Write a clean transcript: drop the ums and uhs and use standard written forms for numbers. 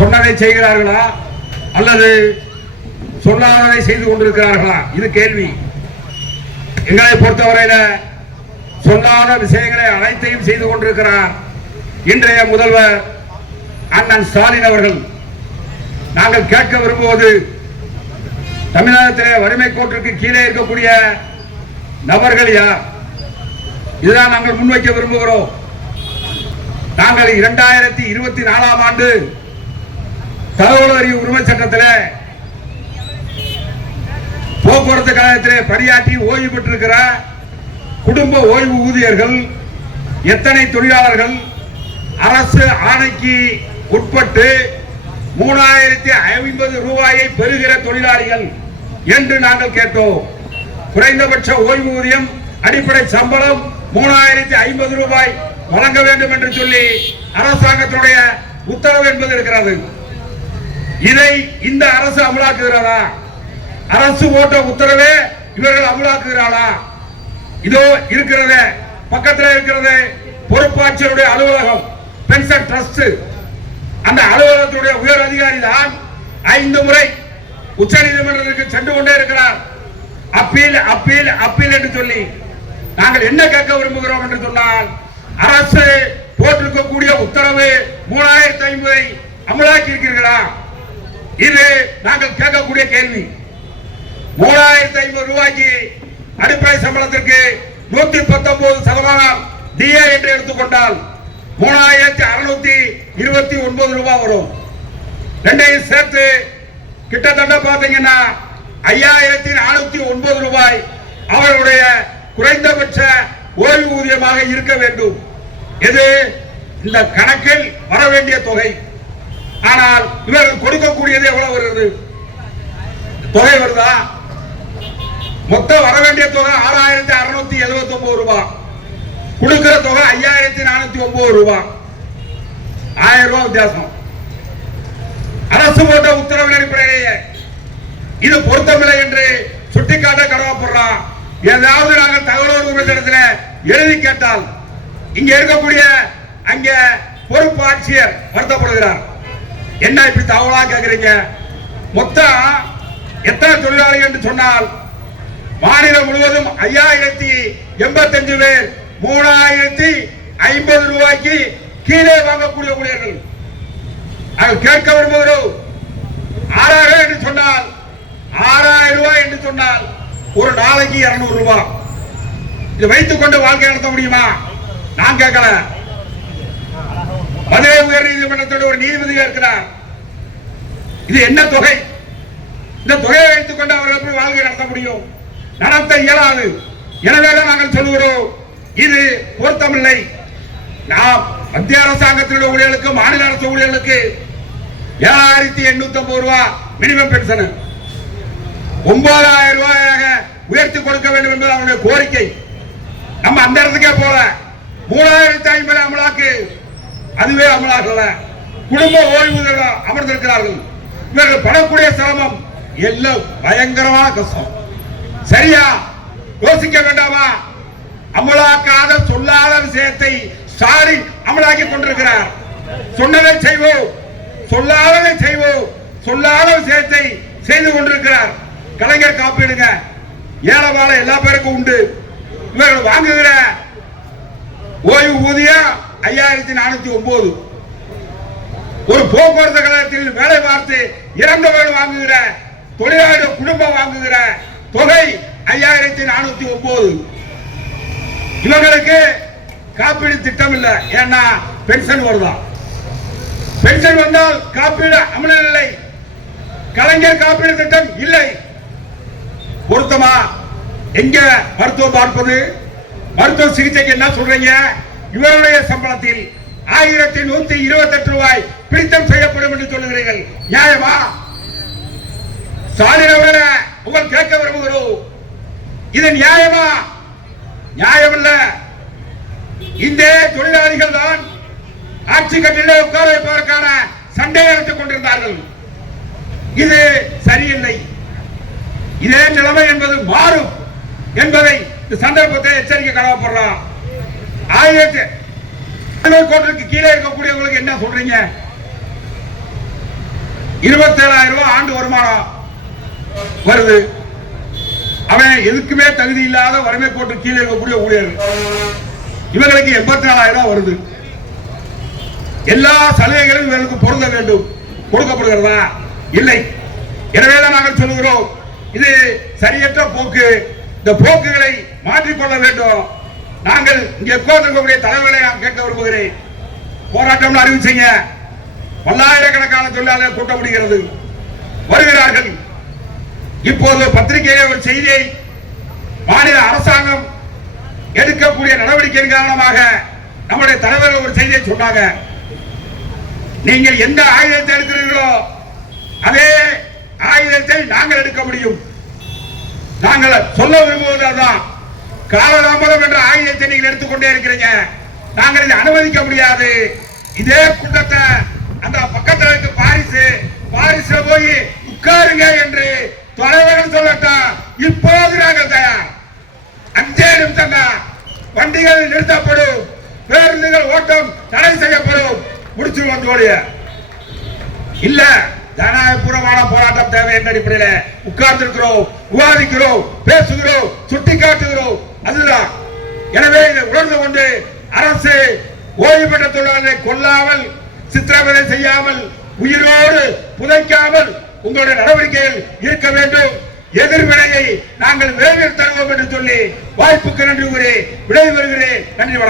சொன்னதை செய்கிறார்களா அல்லது சொல்லாததை செய்து கொண்டிருக்கிறார்களா? இது கேள்வி. எங்களை பொறுத்தவரையில சொல்லாத விஷயங்களை அனைத்தையும் செய்து கொண்டிருக்கிறார் இன்றைய முதல்வர் அண்ணன் ஸ்டாலின் அவர்கள். நாங்கள் கேட்க விரும்புவது, தமிழகத்திலே வறுமை கோட்டிற்கு கீழே இருக்கக்கூடிய நபர்கள் யார்? இதுதான் நாங்கள் முன்வைக்க விரும்புகிறோம். நாங்கள் 2024ஆம் ஆண்டு தகவல் அறிவு உரிமை சட்டத்தில் போக்குவரத்து கழகத்திலே பணியாற்றி ஓய்வு பெற்றிருக்கிற குடும்ப ஓய்வு ஊதியர்கள் எத்தனை தொழிலாளர்கள் அரசு ஆணைக்கு உட்பட்டு 3050 ரூபாயை பெறுகிற தொழிலாளிகள் என்று நாங்கள் கேட்டோம். குறைந்தபட்ச ஓய்வூதியம் அடிப்படை சம்பளம் 3050 ரூபாய் வழங்க வேண்டும் என்று சொல்லி அரசாங்கத்துடைய உத்தரவு என்பது இருக்கிறது. இதை இந்த அரசு அமலாக்குகிறதா? அரசு போட்ட உத்தரவே இவர்கள் அமலாக்குகிறாளா? இதோ இருக்கிறது, பக்கத்தில் இருக்கிறது பொறுப்பாட்சியருடைய அலுவலகம், பென்ஷன் ட்ரஸ்ட். அந்த அலுவலகத்துடைய உயர் அதிகாரி தான் 5 முறை உச்ச நீதிமன்றத்திற்கு சென்று கொண்டே இருக்கிறார். அப்பீல் அப்பீல் அப்பீல் என்று சொல்லி நாங்கள் என்ன கேட்க விரும்புகிறோம் என்று சொன்னால், அரசு போட்டிருக்கக்கூடிய உத்தரவு 3050 அமலாக்கி இருக்கிறீர்களா? இது நாங்கள் கேட்கக்கூடிய கேள்வி. 3050 ரூபாய்க்கு அடிப்படை சம்பளத்திற்கு 119% டிஏ என்று எடுத்துக்கொண்டால் 3629 ரூபாய் வரும். ரெண்டையும் சேர்த்து கிட்டத்தட்ட பாத்தீங்கன்னா 5409 ரூபாய் அவர்களுடைய குறைந்தபட்ச ஓய்வூதியமாக இருக்க வேண்டும். இது இந்த கணக்கில் வர வேண்டிய தொகை. ஆனால் இவர்கள் கொடுக்கக்கூடியது எவ்வளவு வருகிறது? தொகை வருதா? மொத்தம் வர வேண்டிய தொகை 6679 ரூபாய், கொடுக்கிற தொகை 5409 ரூபாய். 1000 ரூபாய் வித்தியாசம். அரசு போட்ட உத்தரவின் அடிப்படையிலேயே இது பொருத்தமில்லை என்று சுட்டிக்காட்ட கடமைப்படுறான். ஏதாவது நாங்கள் தகவல் உரிமை சட்டத்தில் எழுதி கேட்டால் இங்க இருக்கக்கூடிய அங்க பொறுப்பு ஆட்சியர் வருத்தப்படுகிறார். என்ன இப்படி தகவலா கேட்கிறீங்க? மொத்தம் எத்தனை தொழிலாளிகள் என்று சொன்னால் மாநிலம் முழுவதும் 5085 பேர் 3050 ரூபாய்க்கு கீழே வாங்கக்கூடிய ஊழியர்கள். கேட்க விரும்புகிறோம், 6000 என்று சொன்னால் 6000 ரூபாய் என்று சொன்னால் ஒரு நாளைக்கு 200 ரூபாய். இதை வைத்துக் கொண்டு வாழ்க்கை நடத்த முடியுமா? நான் கேட்கல. மதுரை உயர் நீதிமன்றத்தோட ஒரு நீதிபதி இருக்கிறார். இது என்ன தொகை? இந்த தொகையை வைத்துக் கொண்டு அவர்கள் எப்படி வாழ்க்கை நடத்த முடியும்? நடத்த இயலாது. எனவே நாங்கள் சொல்லுகிறோம், இது பொருத்தமில்லை. நாம் மத்திய அரசாங்கத்தினுடைய ஊழியர்களுக்கு, மாநில அரசு ஊழியர்களுக்கு 7850 ரூபாய் மினிமம் பென்ஷன் 9000 ரூபாயாக உயர்த்தி கொடுக்க வேண்டும் என்பது அவருடைய கோரிக்கை. நம்ம அந்த இடத்துக்கே போல 3050 அமலாக்கு, அதுவே அமலாகல. குடும்ப ஓய்வூதியம் அமர்ந்திருக்கிறார்கள். இவர்கள் படக்கூடிய சிரமம் எல்லாம் பயங்கரமான கஷ்டம். சரியா? யோசிக்க வேண்டாமா? அமலாக்காத சொல்லாத விஷயத்தை ஸ்டாலின் அமலாக்கி கொண்டிருக்கிறார். சொன்னதை செய்வோம், சொல்லாததை செய்வோம், சொல்லாத விஷயத்தை செய்து கொண்டிருக்கிறார். கலைஞர் காப்பீடுங்க, ஏழவாழ எல்லா பேருக்கும் உண்டு. இவர்கள் வாங்குகிற ஓய்வு ஊதியம் 5409. ஒரு போக்குவரத்து கழகத்தில் வேலை பார்த்து இறந்தவர்கள் வாங்குகிற தொழிலாளர் குடும்பம் வாங்குகிற தொகை 5409. இவங்களுக்கு காப்பீடு திட்டம் இல்லை. ஏன்னா பென்ஷன் வருதா? பென்ஷன் வந்தால் காப்பீடு அமலில் இல்லை. கலைஞர் காப்பீடு திட்டம் இல்லை. பொருத்தமா? எங்க மருத்துவம் பார்ப்பது? மருத்துவ சிகிச்சைக்கு என்ன சொல்றீங்க? இவருடைய சம்பளத்தில் 1128 ரூபாய் பிடித்தம் செய்யப்படும் என்று சொல்லுகிறீர்கள். நியாயமா? ஸ்டாலின் அவர்களே, உங்கள் கேட்க விரும்புகிறோம், இது நியாயமா? நியாயமல்ல. இந்த தொழிலாளிகள் தான் ஆட்சி கட்டிலே உட்கார வைப்பதற்கான சண்டை நடத்திக் கொண்டிருந்தார்கள். இது சரியில்லை. இதே நிலைமை என்பது மாறும் என்பதை இந்த சந்தர்ப்பத்தை எச்சரிக்கை கடமைப்படுறோம். 1000 கோடிக்கு கீழே இருக்கக்கூடியவங்களுக்கு என்ன சொல்றீங்க? 27,000 ரூபாய் ஆண்டு வருமானம் வருது. அவன் எதுக்குமே தகுதி இல்லாத வறுமை கோட்டு கீழே இருக்கக்கூடிய ஊழியர். இவங்களுக்கு 84,000 ரூபாய் வருது. எல்லா சலுகைகளும் இவர்களுக்கு பொருந்த வேண்டும். கொடுக்கப்படுகிறதா? இல்லை. எனவேதான் நாங்கள் சொல்லுகிறோம், இது சரியற்ற போக்கு. இந்த போக்குகளை மாற்றிக்கொள்ள வேண்டும். நாங்கள் இங்கே உட்கார்ந்திருக்கக்கூடிய தலைவர்களை நான் கேட்க விரும்புகிறேன். போராட்டம் அறிவிச்சீங்க. பல்லாயிரக்கணக்கான தொழிலாளர்கள் கூட்ட முடிகிறது, வருகிறார்கள். இப்போது பத்திரிகையிலே ஒரு செய்தியை மாநில அரசாங்கம் எடுக்கக்கூடிய நடவடிக்கையின் காரணமாக நம்முடைய தலைவர்கள் ஒரு செய்தியை சொன்னாங்க. நீங்கள் எந்த ஆயுதத்தை எடுக்கிறீர்களோ அதே ஆயுதத்தை நாங்கள் எடுக்க முடியும். நாங்கள் சொல்ல விரும்புவது அதுதான். காலதாமதம் என்ற ஆயுதத்தை நீங்கள் எடுத்துக்கொண்டே இருக்கிறீங்க. நாங்கள் இதை அனுமதிக்க முடியாது. இதே கூட்டத்தை அந்த பக்கத்தில் இருக்க பாரிஸ்ல போய் உட்காருங்க என்று தலைவர்கள் சொல்லட்டும். இப்போது நாங்கள் தயார். 5 நிமிஷம் தான். வண்டிகள் நிறுத்தப்படும், பேருந்துகள் ஓட்டம் தடை செய்யப்படும். முடிச்சிருவோம் தோழிய. இல்ல, ஜனநாயகபூர்வமான போராட்டம் தேவை என்ற அடிப்படையில் உட்கார்ந்திருக்கிறோம், விவாதிக்கிறோம், பேசுகிறோம், சுட்டிக்காட்டுகிறோம். அதுதான். எனவே இதை உணர்ந்து கொண்டு அரசு ஓய்வு பெற்ற தொழிலாளர்களை கொல்லாமல், சித்திரவதை செய்யாமல், உயிரோடு புதைக்காமல் உங்களுடைய நடவடிக்கைகள் இருக்க வேண்டும். எதிர்வினையை நாங்கள் விரைவில் தருவோம் என்று சொல்லி வாய்ப்புக்கு நன்றி கூறி விடைபெறுகிறேன். நன்றி, வணக்கம்.